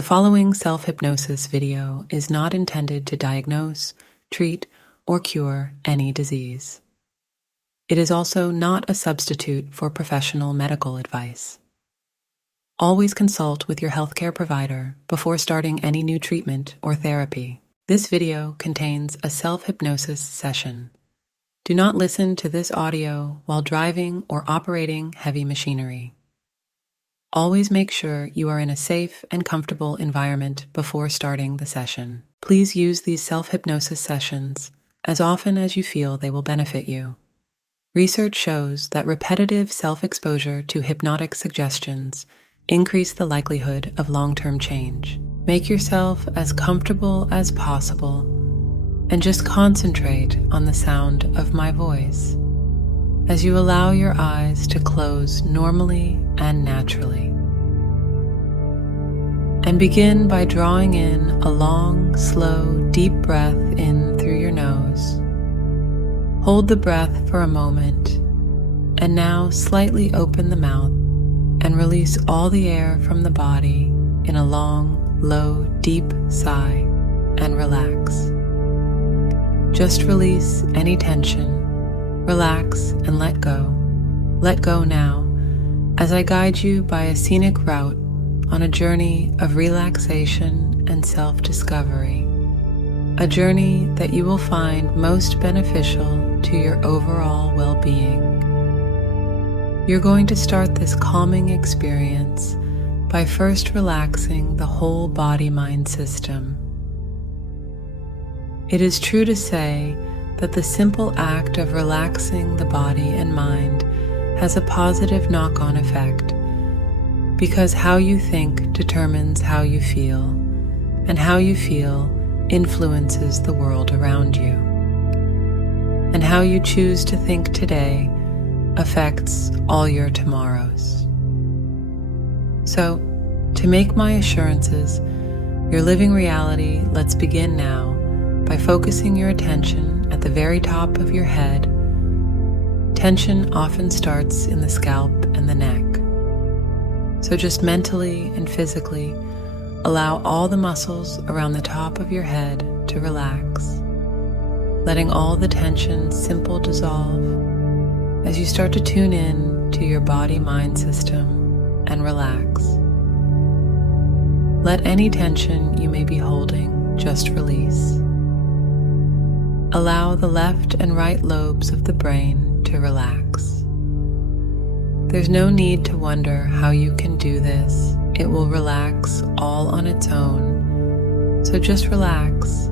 The following self-hypnosis video is not intended to diagnose, treat, or cure any disease. It is also not a substitute for professional medical advice. Always consult with your healthcare provider before starting any new treatment or therapy. This video contains a self-hypnosis session. Do not listen to this audio while driving or operating heavy machinery. Always make sure you are in a safe and comfortable environment before starting the session. Please use these self-hypnosis sessions as often as you feel they will benefit you. Research shows that repetitive self-exposure to hypnotic suggestions increase the likelihood of long-term change. Make yourself as comfortable as possible and just concentrate on the sound of my voice as you allow your eyes to close normally and naturally. And begin by drawing in a long, slow, deep breath in through your nose. Hold the breath for a moment, and now slightly open the mouth and release all the air from the body in a long, low, deep sigh and relax. Just release any tension. Relax and let go. Let go now as I guide you by a scenic route on a journey of relaxation and self-discovery, a journey that you will find most beneficial to your overall well-being. You're going to start this calming experience by first relaxing the whole body-mind system. It is true to say that the simple act of relaxing the body and mind has a positive knock-on effect, because how you think determines how you feel, and how you feel influences the world around you. And how you choose to think today affects all your tomorrows. So, to make my assurances your living reality, let's begin now by focusing your attention at the very top of your head. Tension often starts in the scalp and the neck. So just mentally and physically allow all the muscles around the top of your head to relax, letting all the tension simply dissolve as you start to tune in to your body-mind system and relax. Let any tension you may be holding just release. Allow the left and right lobes of the brain to relax. There's no need to wonder how you can do this. It will relax all on its own. So just relax.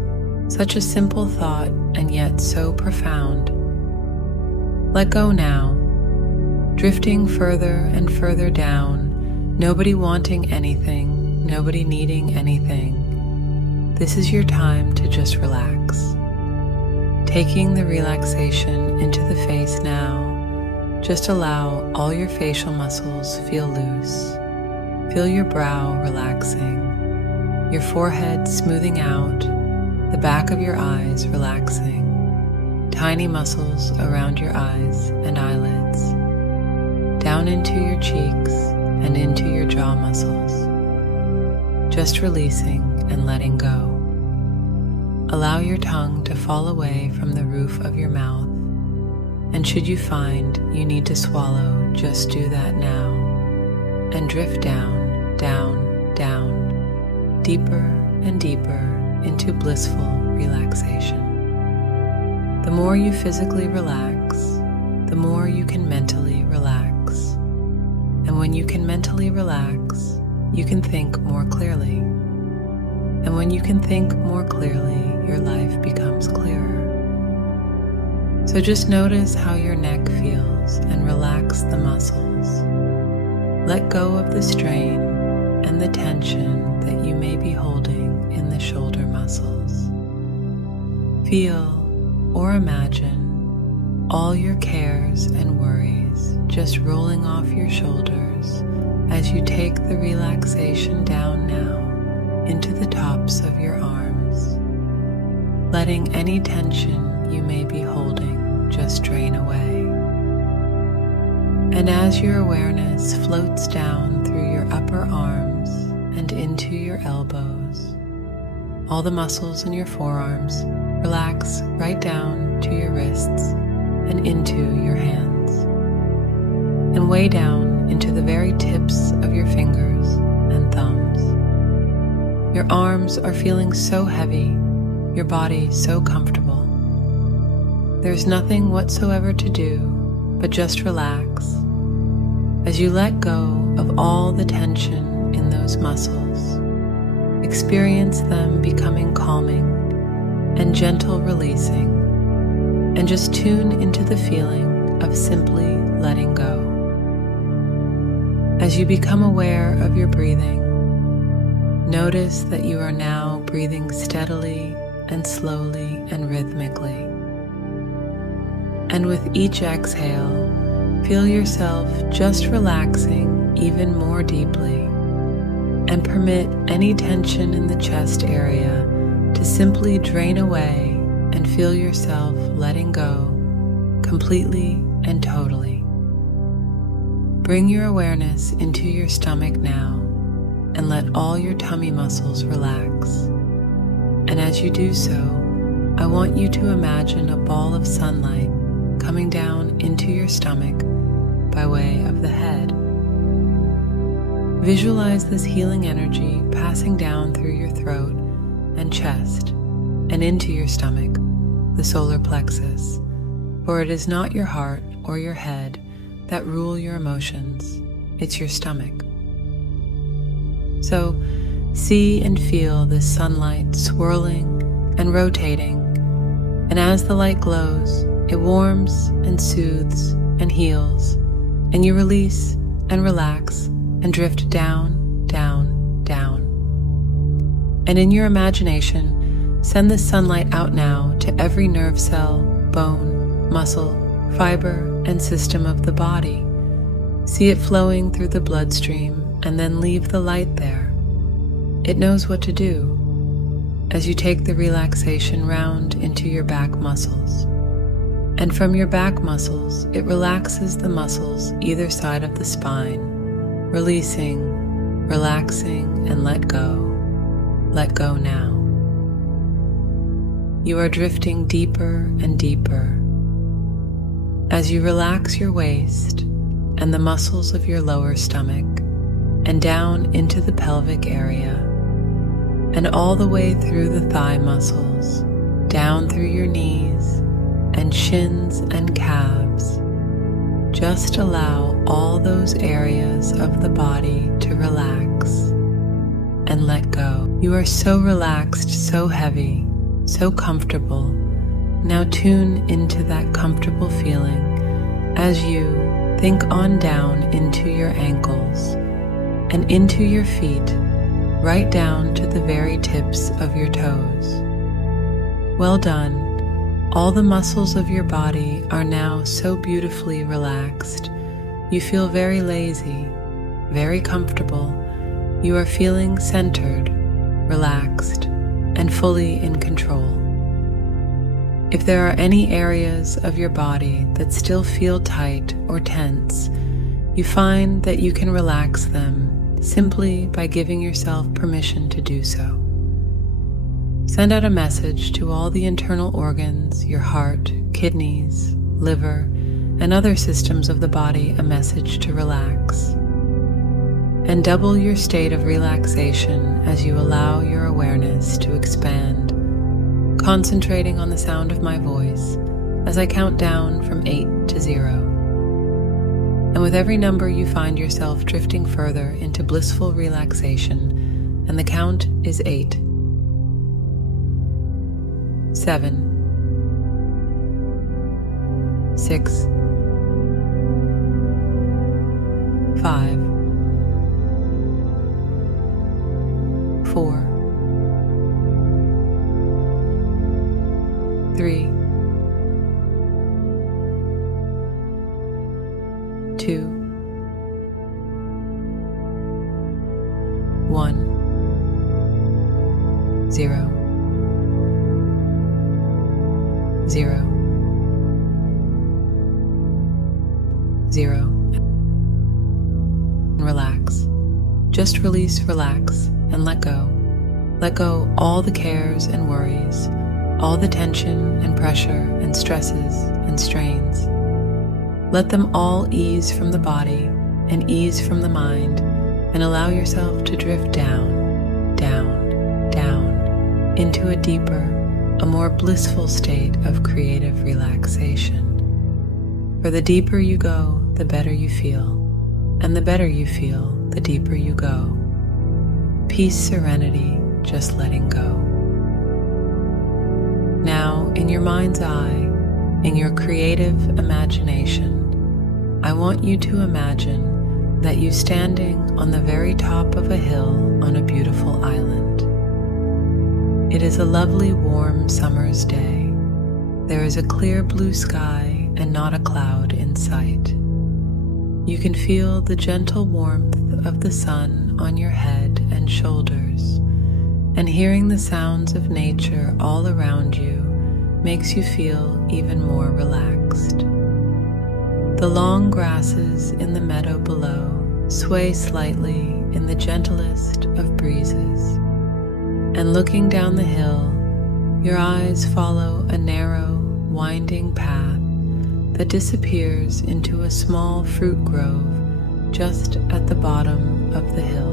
Such a simple thought and yet so profound. Let go now, drifting further and further down, nobody wanting anything, nobody needing anything. This is your time to just relax. Taking the relaxation into the face now, just allow all your facial muscles feel loose. Feel your brow relaxing, your forehead smoothing out, the back of your eyes relaxing, tiny muscles around your eyes and eyelids, down into your cheeks and into your jaw muscles. Just releasing and letting go. Allow your tongue to fall away from the roof of your mouth, and should you find you need to swallow, just do that now, and drift down, down, down, deeper and deeper into blissful relaxation. The more you physically relax, the more you can mentally relax. And when you can mentally relax, you can think more clearly. And when you can think more clearly, your life becomes clearer. So just notice how your neck feels and relax the muscles. Let go of the strain and the tension that you may be holding in the shoulder muscles. Feel or imagine all your cares and worries just rolling off your shoulders as you take the relaxation down now into the tops of your arms, letting any tension you may be holding just drain away. And as your awareness floats down through your upper arms and and into your elbows. All the muscles in your forearms relax right down to your wrists and into your hands, and way down into the very tips of your fingers and thumbs. Your arms are feeling so heavy, your body so comfortable. There's nothing whatsoever to do but just relax as you let go of all the tension in those muscles. Experience them becoming calming and gentle releasing, and just tune into the feeling of simply letting go. As you become aware of your breathing, notice that you are now breathing steadily and slowly and rhythmically. And with each exhale, feel yourself just relaxing even more deeply, and permit any tension in the chest area to simply drain away, and feel yourself letting go completely and totally. Bring your awareness into your stomach now and let all your tummy muscles relax. And as you do so, I want you to imagine a ball of sunlight coming down into your stomach by way of the head. Visualize this healing energy passing down through your throat and chest and into your stomach, the solar plexus, for it is not your heart or your head that rule your emotions, it's your stomach. So see and feel this sunlight swirling and rotating, and as the light glows, it warms and soothes and heals, and you release and relax and drift down, down, down. And in your imagination, send this sunlight out now to every nerve cell, bone, muscle, fiber, and system of the body. See it flowing through the bloodstream and then leave the light there. It knows what to do as you take the relaxation round into your back muscles. And from your back muscles, it relaxes the muscles either side of the spine, releasing, relaxing, and let go. Let go now. You are drifting deeper and deeper as you relax your waist and the muscles of your lower stomach, and down into the pelvic area, and all the way through the thigh muscles, down through your knees and shins and calves. Just allow all those areas of the body to relax and let go. You are so relaxed, so heavy, so comfortable. Now tune into that comfortable feeling as you think on down into your ankles and into your feet, right down to the very tips of your toes. Well done. All the muscles of your body are now so beautifully relaxed. You feel very lazy, very comfortable. You are feeling centered, relaxed, and fully in control. If there are any areas of your body that still feel tight or tense, you find that you can relax them simply by giving yourself permission to do so. Send out a message to all the internal organs, your heart, kidneys, liver, and other systems of the body, a message to relax. And double your state of relaxation as you allow your awareness to expand, concentrating on the sound of my voice as I count down from 8 to 0. And with every number you find yourself drifting further into blissful relaxation, and the count is 8. 7, 6, 5, 4, 3, 2, 1, 0. 0, 0. Relax. Just release, relax, and let go. Let go all the cares and worries, all the tension and pressure and stresses and strains. Let them all ease from the body and ease from the mind, and allow yourself to drift down, down, down, into a deeper, a more blissful state of creative relaxation. For the deeper you go, the better you feel, and the better you feel, the deeper you go. Peace, serenity, just letting go. Now, in your mind's eye, in your creative imagination, I want you to imagine that you're standing on the very top of a hill on a beautiful island. It is a lovely warm summer's day. There is a clear blue sky and not a cloud in sight. You can feel the gentle warmth of the sun on your head and shoulders, and hearing the sounds of nature all around you makes you feel even more relaxed. The long grasses in the meadow below sway slightly in the gentlest of breezes, and looking down the hill, your eyes follow a narrow, winding path that disappears into a small fruit grove just at the bottom of the hill.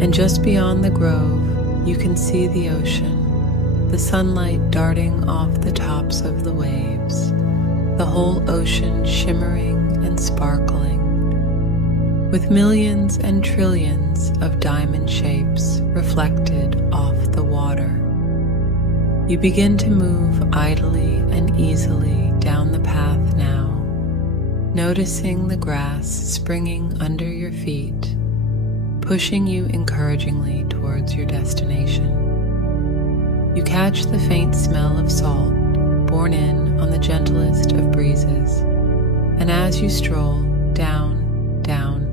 And just beyond the grove, you can see the ocean, the sunlight darting off the tops of the waves, the whole ocean shimmering and sparkling, with millions and trillions of diamond shapes reflected off the water. You begin to move idly and easily down the path now, noticing the grass springing under your feet, pushing you encouragingly towards your destination. You catch the faint smell of salt borne in on the gentlest of breezes, and as you stroll down, down,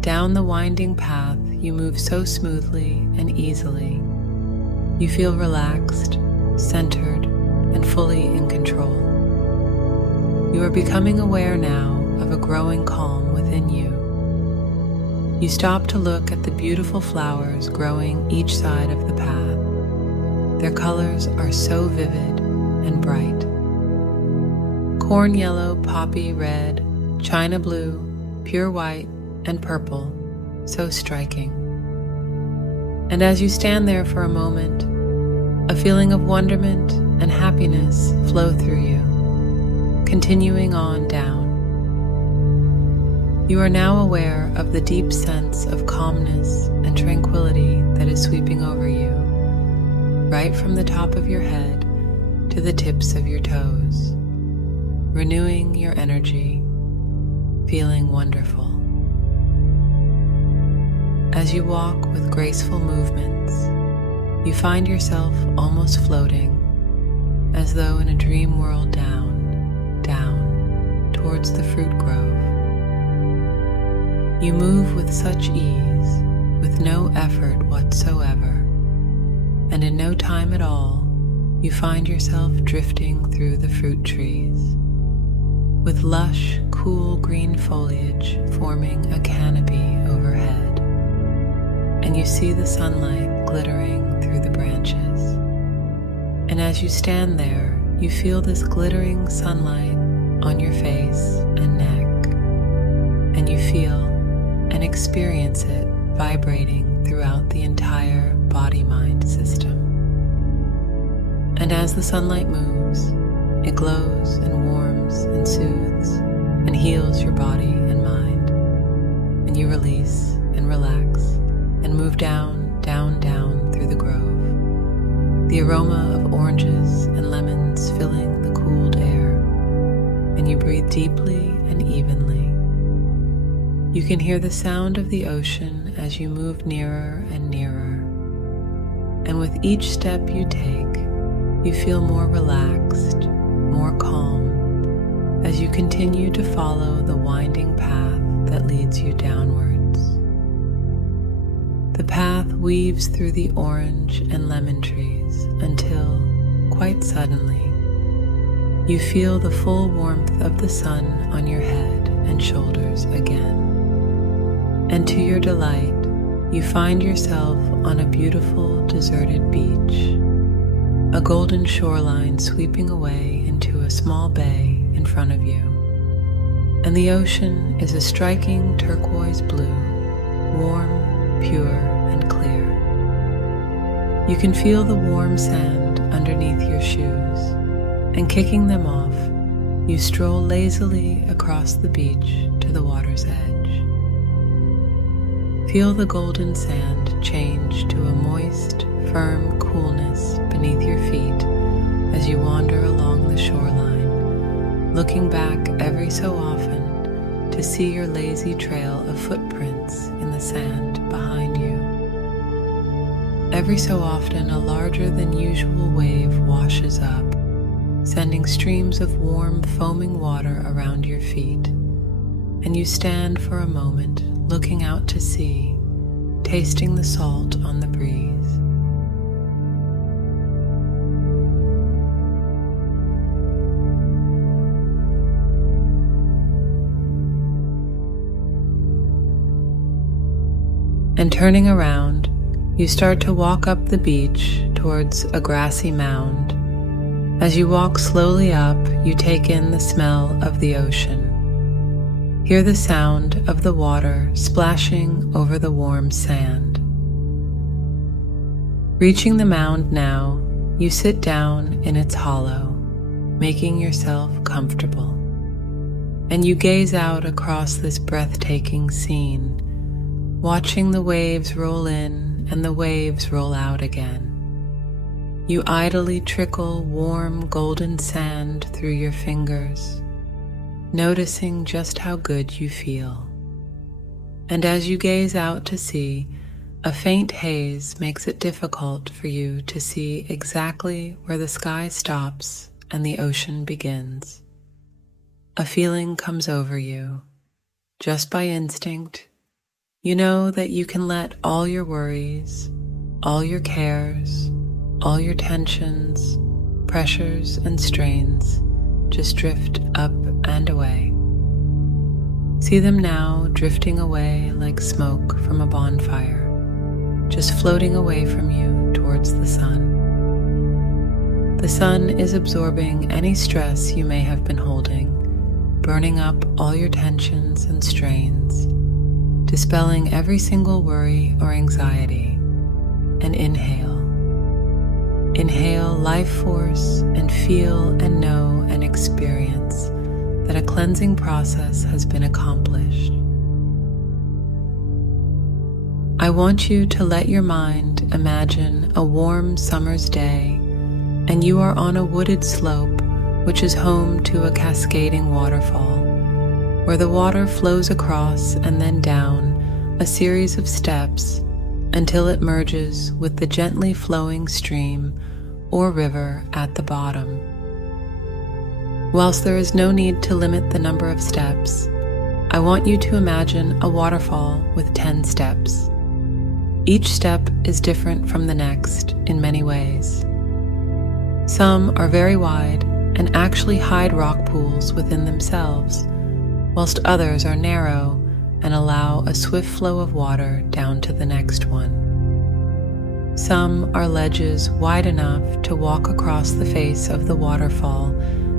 down the winding path, you move so smoothly and easily. You feel relaxed, centered, and fully in control. You are becoming aware now of a growing calm within you. You stop to look at the beautiful flowers growing each side of the path. Their colors are so vivid and bright. Corn yellow, poppy red, china blue, pure white, and purple, so striking. And as you stand there for a moment, a feeling of wonderment and happiness flow through you, continuing on down. You are now aware of the deep sense of calmness and tranquility that is sweeping over you, right from the top of your head to the tips of your toes, renewing your energy, feeling wonderful. As you walk with graceful movements, you find yourself almost floating, as though in a dream world down, down, towards the fruit grove. You move with such ease, with no effort whatsoever, and in no time at all, you find yourself drifting through the fruit trees, with lush, cool green foliage forming a canopy overhead, and you see the sunlight glittering through the branches. And as you stand there, you feel this glittering sunlight on your face and neck, and you feel and experience it vibrating throughout the entire body-mind system. And as the sunlight moves, it glows and warms and soothes and heals your body and mind, and you release and relax and move down, down, down through the grove, the aroma of oranges and lemons filling the cooled air, and you breathe deeply and evenly. You can hear the sound of the ocean as you move nearer and nearer, and with each step you take, you feel more relaxed, more calm, as you continue to follow the winding path that leads you downwards. The path weaves through the orange and lemon trees until, quite suddenly, you feel the full warmth of the sun on your head and shoulders again. And to your delight, you find yourself on a beautiful deserted beach, a golden shoreline sweeping away into a small bay in front of you, and the ocean is a striking turquoise blue, warm, pure, and clear. You can feel the warm sand underneath your shoes, and kicking them off, you stroll lazily across the beach to the water's edge. Feel the golden sand change to a moist, firm coolness beneath your feet as you wander along the shoreline, looking back every so often to see your lazy trail of footprints in the sand behind you. Every so often, a larger than usual wave washes up, sending streams of warm, foaming water around your feet, and you stand for a moment looking out to sea, tasting the salt on the breeze. And turning around, you start to walk up the beach towards a grassy mound. As you walk slowly up, you take in the smell of the ocean. Hear the sound of the water splashing over the warm sand. Reaching the mound now, you sit down in its hollow, making yourself comfortable. And you gaze out across this breathtaking scene, watching the waves roll in and the waves roll out again. You idly trickle warm golden sand through your fingers, noticing just how good you feel. And as you gaze out to sea, a faint haze makes it difficult for you to see exactly where the sky stops and the ocean begins. A feeling comes over you, just by instinct. You know that you can let all your worries, all your cares, all your tensions, pressures, and strains just drift up and away. See them now drifting away like smoke from a bonfire, just floating away from you towards the sun. The sun is absorbing any stress you may have been holding, burning up all your tensions and strains, dispelling every single worry or anxiety. And inhale. Inhale life force and feel and know and experience that a cleansing process has been accomplished. I want you to let your mind imagine a warm summer's day, and you are on a wooded slope which is home to a cascading waterfall, where the water flows across and then down a series of steps until it merges with the gently flowing stream or river at the bottom. Whilst there is no need to limit the number of steps, I want you to imagine a waterfall with 10 steps. Each step is different from the next in many ways. Some are very wide and actually hide rock pools within themselves, whilst others are narrow and allow a swift flow of water down to the next one. Some are ledges wide enough to walk across the face of the waterfall,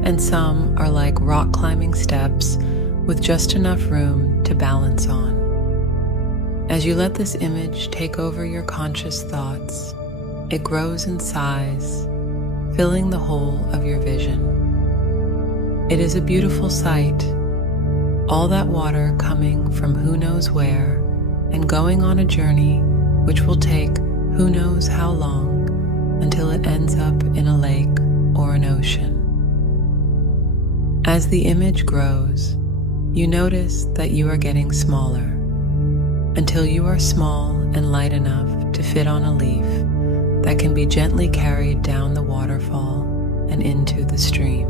and some are like rock climbing steps with just enough room to balance on. As you let this image take over your conscious thoughts, it grows in size, filling the whole of your vision. It is a beautiful sight, all that water coming from who knows where and going on a journey which will take who knows how long until it ends up in a lake or an ocean. As the image grows, you notice that you are getting smaller, until you are small and light enough to fit on a leaf that can be gently carried down the waterfall and into the stream.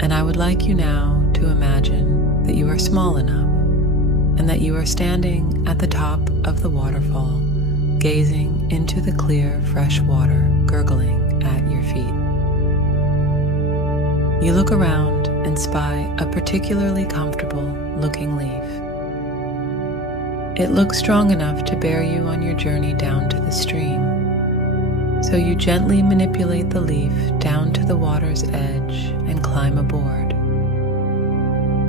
And I would like you now to imagine that you are small enough and that you are standing at the top of the waterfall, gazing into the clear, fresh water gurgling at your feet. You look around and spy a particularly comfortable looking leaf. It looks strong enough to bear you on your journey down to the stream. So you gently manipulate the leaf down to the water's edge and climb aboard.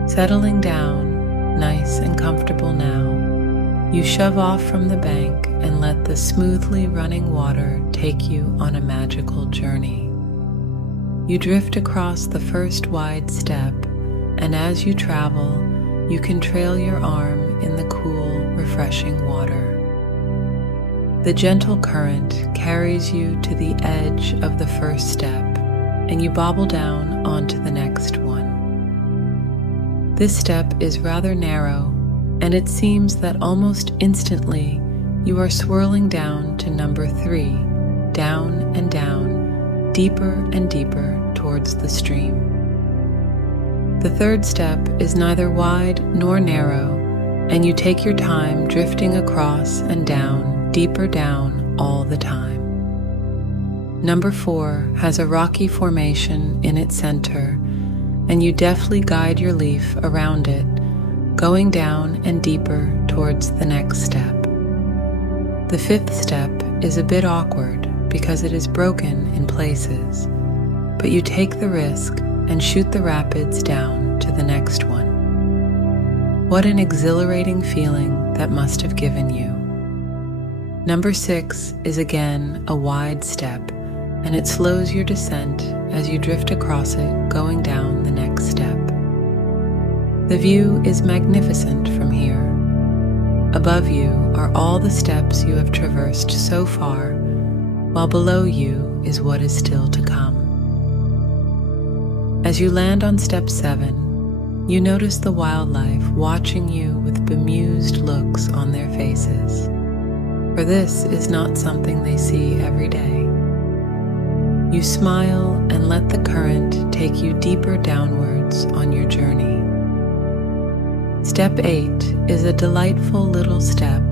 Settling down, nice and comfortable now, you shove off from the bank and let the smoothly running water take you on a magical journey. You drift across the first wide step, and as you travel, you can trail your arm in the cool, refreshing water. The gentle current carries you to the edge of the first step, and you bobble down onto the next one. This step is rather narrow, and it seems that almost instantly you are swirling down to number 3, down and down, deeper and deeper towards the stream. The third step is neither wide nor narrow, and you take your time drifting across and down, deeper down all the time. Number 4 has a rocky formation in its center, and you deftly guide your leaf around it, going down and deeper towards the next step. The 5th step is a bit awkward because it is broken in places, but you take the risk and shoot the rapids down to the next one. What an exhilarating feeling that must have given you. Number 6 is again a wide step, and it slows your descent as you drift across it, going down the next step. The view is magnificent from here. Above you are all the steps you have traversed so far, while below you is what is still to come. As you land on step 7, you notice the wildlife watching you with bemused looks on their faces, for this is not something they see every day. You smile and let the current take you deeper downwards on your journey. Step 8 is a delightful little step,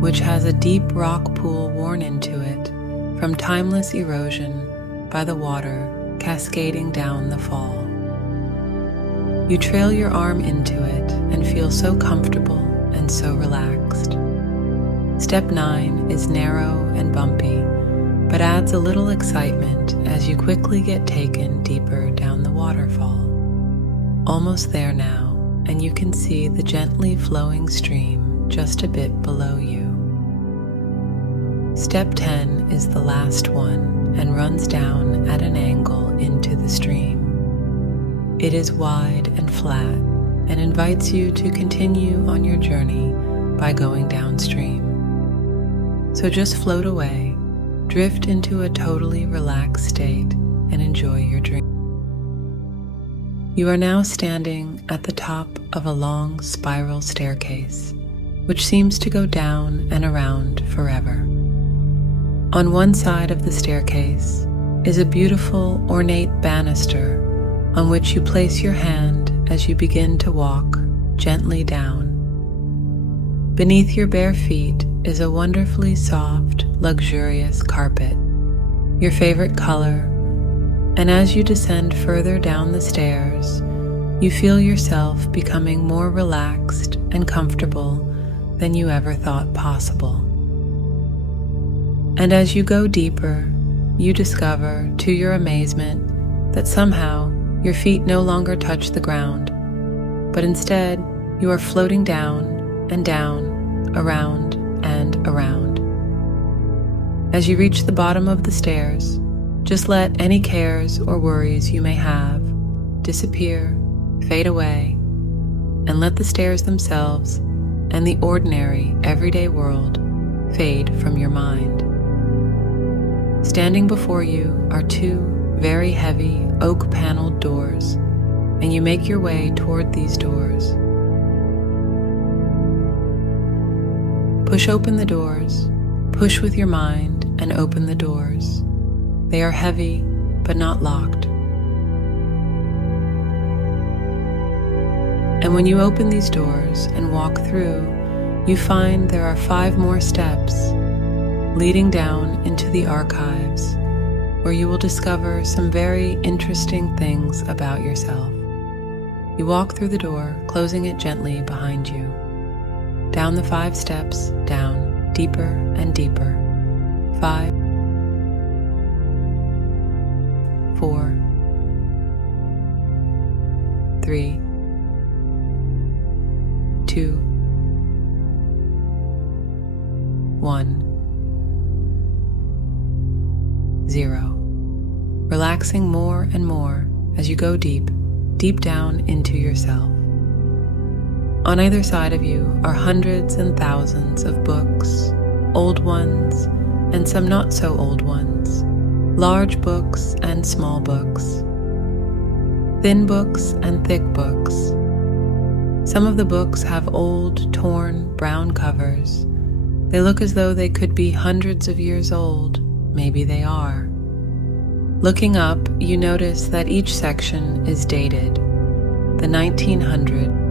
which has a deep rock pool worn into it from timeless erosion by the water cascading down the fall. You trail your arm into it and feel so comfortable and so relaxed. Step 9 is narrow and bumpy, but adds a little excitement as you quickly get taken deeper down the waterfall. Almost there now, and you can see the gently flowing stream just a bit below you. Step 10 is the last one and runs down at an angle into the stream. It is wide and flat and invites you to continue on your journey by going downstream. So just float away, drift into a totally relaxed state, and enjoy your dream. You are now standing at the top of a long spiral staircase, which seems to go down and around forever. On one side of the staircase is a beautiful ornate banister on which you place your hand as you begin to walk gently down. Beneath your bare feet is a wonderfully soft, luxurious carpet, your favorite color, and as you descend further down the stairs, you feel yourself becoming more relaxed and comfortable than you ever thought possible. And as you go deeper, you discover, to your amazement, that somehow your feet no longer touch the ground, but instead you are floating down and down, around and around. As you reach the bottom of the stairs, just let any cares or worries you may have disappear, fade away, and let the stairs themselves and the ordinary, everyday world fade from your mind. Standing before you are 2 very heavy oak-paneled doors, and you make your way toward these doors. Push open the doors, push with your mind, and open the doors. They are heavy, but not locked. And when you open these doors and walk through, you find there are 5 more steps leading down into the archives, where you will discover some very interesting things about yourself. You walk through the door, closing it gently behind you. down the 5 steps, down, deeper and deeper. 5, 4, 3, 2, 1, 0. Relaxing more and more as you go deep, deep down into yourself. On either side of you are hundreds and thousands of books, old ones and some not so old ones, large books and small books, thin books and thick books. Some of the books have old, torn, brown covers. They look as though they could be hundreds of years old. Maybe they are. Looking up, you notice that each section is dated, the 1900,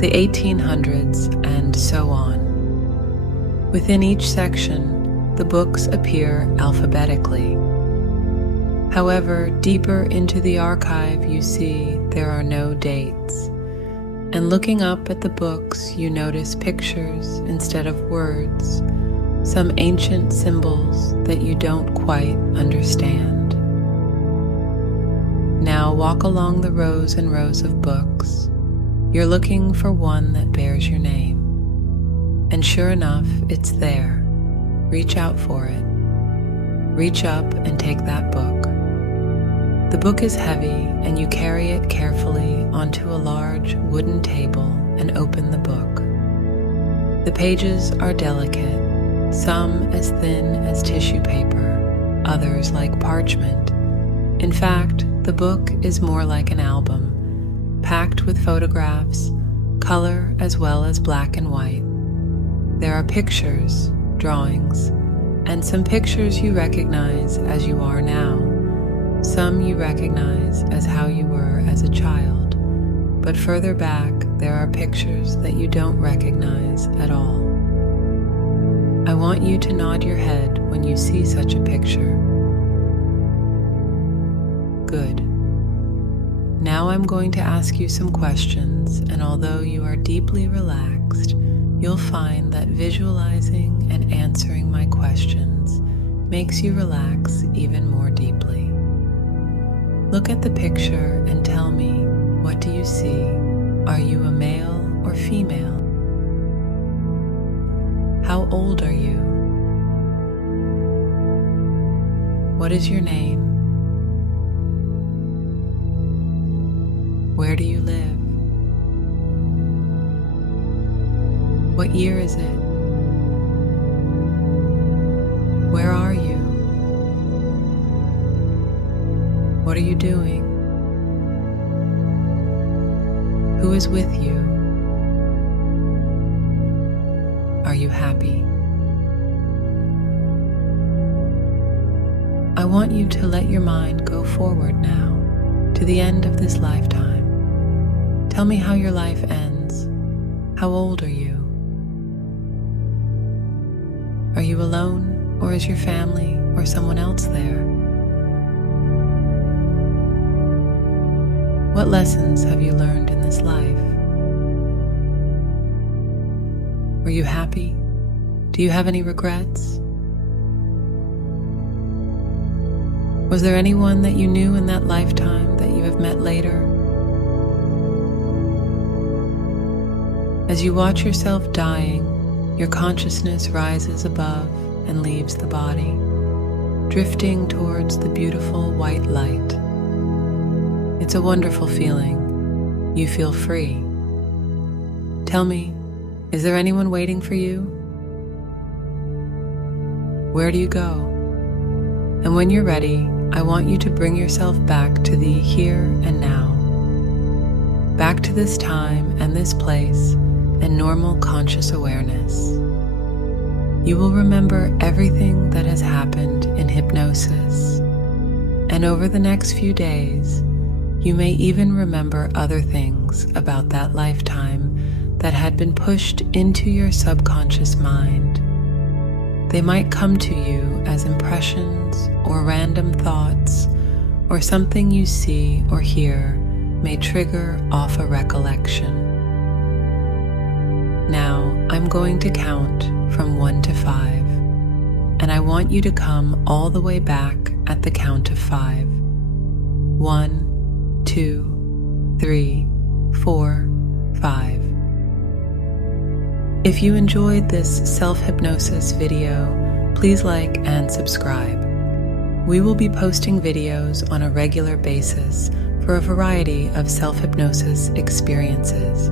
the 1800s, and so on. Within each section, the books appear alphabetically. However, deeper into the archive you see there are no dates. And looking up at the books, you notice pictures instead of words, some ancient symbols that you don't quite understand. Now walk along the rows and rows of books. You're looking for one that bears your name. And sure enough, it's there. Reach out for it. Reach up and take that book. The book is heavy, and you carry it carefully onto a large wooden table and open the book. The pages are delicate, some as thin as tissue paper, others like parchment. In fact, the book is more like an album, packed with photographs, color as well as black and white. There are pictures, drawings, and some pictures you recognize as you are now. Some you recognize as how you were as a child, but further back there are pictures that you don't recognize at all. I want you to nod your head when you see such a picture. Good. Now I'm going to ask you some questions, and although you are deeply relaxed, you'll find that visualizing and answering my questions makes you relax even more deeply. Look at the picture and tell me, what do you see? Are you a male or female? How old are you? What is your name? Where do you live? What year is it? Where are you? What are you doing? Who is with you? Are you happy? I want you to let your mind go forward now to the end of this lifetime. Tell me how your life ends. How old are you? Are you alone, or is your family or someone else there? What lessons have you learned in this life? Were you happy? Do you have any regrets? Was there anyone that you knew in that lifetime that you have met later? As you watch yourself dying, your consciousness rises above and leaves the body, drifting towards the beautiful white light. It's a wonderful feeling. You feel free. Tell me, is there anyone waiting for you? Where do you go? And when you're ready, I want you to bring yourself back to the here and now, back to this time and this place and normal conscious awareness. You will remember everything that has happened in hypnosis, and over the next few days, you may even remember other things about that lifetime that had been pushed into your subconscious mind. They might come to you as impressions or random thoughts, or something you see or hear may trigger off a recollection. Now, I'm going to count from 1 to 5, and I want you to come all the way back at the count of 5. 1, 2, 3, 4, 5. If you enjoyed this self-hypnosis video, please like and subscribe. We will be posting videos on a regular basis for a variety of self-hypnosis experiences.